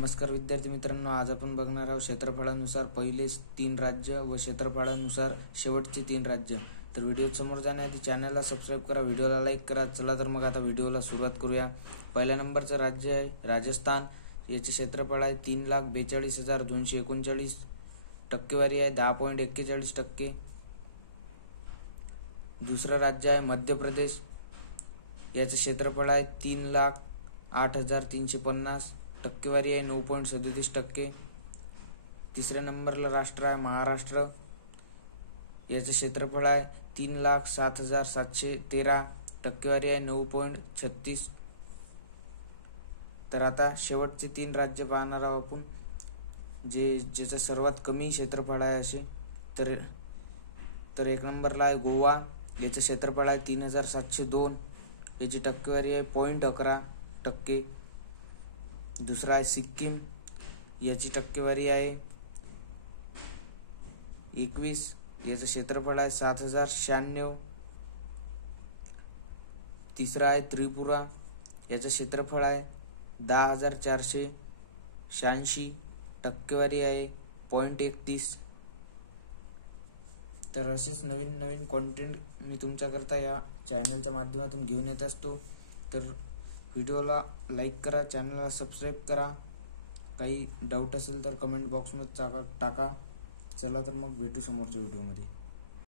नमस्कार विद्यार्थी मित्रांनो, आज आपण बघणार आहोत क्षेत्रफळानुसार पहिले 3 राज्य व क्षेत्रफळानुसार शेवटचे 3 राज्य। तर व्हिडिओ समोर जाण्याआधी चॅनलला सबस्क्राइब करा, व्हिडिओला लाईक करा। चला तर मग आता व्हिडिओला सुरुवात करूया। पहिल्या नंबरचं राज्य आहे राजस्थान। याचे क्षेत्रफळ आहे 3,42,239, टक्केवारी आहे 10.41%। दुसरं राज्य आहे मध्य प्रदेश। याचे क्षेत्रफळ आहे 3,08,350, टक्केवारी आहे 9.37%। तिसऱ्या नंबरला राष्ट्र आहे महाराष्ट्र। याचे क्षेत्रफळ आहे 3,07,713, टक्केवारी आहे 9.36%। तर आता शेवटचे 3 राज्य पाहणार आहोत आपण, ज्याचं सर्वात कमी क्षेत्रफळ आहे असे। तर एक नंबरला आहे गोवा। याचे क्षेत्रफळ आहे 3,702, याची टक्केवारी आहे 0.11%। दुसरा आहे सिक्कीम। याची टक्केवारी आहे 21, याचं क्षेत्रफळ आहे 7,096। तिसरा आहे त्रिपुरा। याचं क्षेत्रफळ आहे 10,486, टक्केवारी आहे 0.31%। तर असेच नवीन नवीन कंटेंट मी तुमच्याकरता या चॅनलच्या माध्यमातून घेऊन येत असतो। तर व्हिडिओला लाईक करा, चॅनलला सबस्क्राइब करा। काही डाऊट असेल तर कमेंट बॉक्समध्ये टाका। चला तर मग भेटू समोरच्या व्हिडिओमध्ये।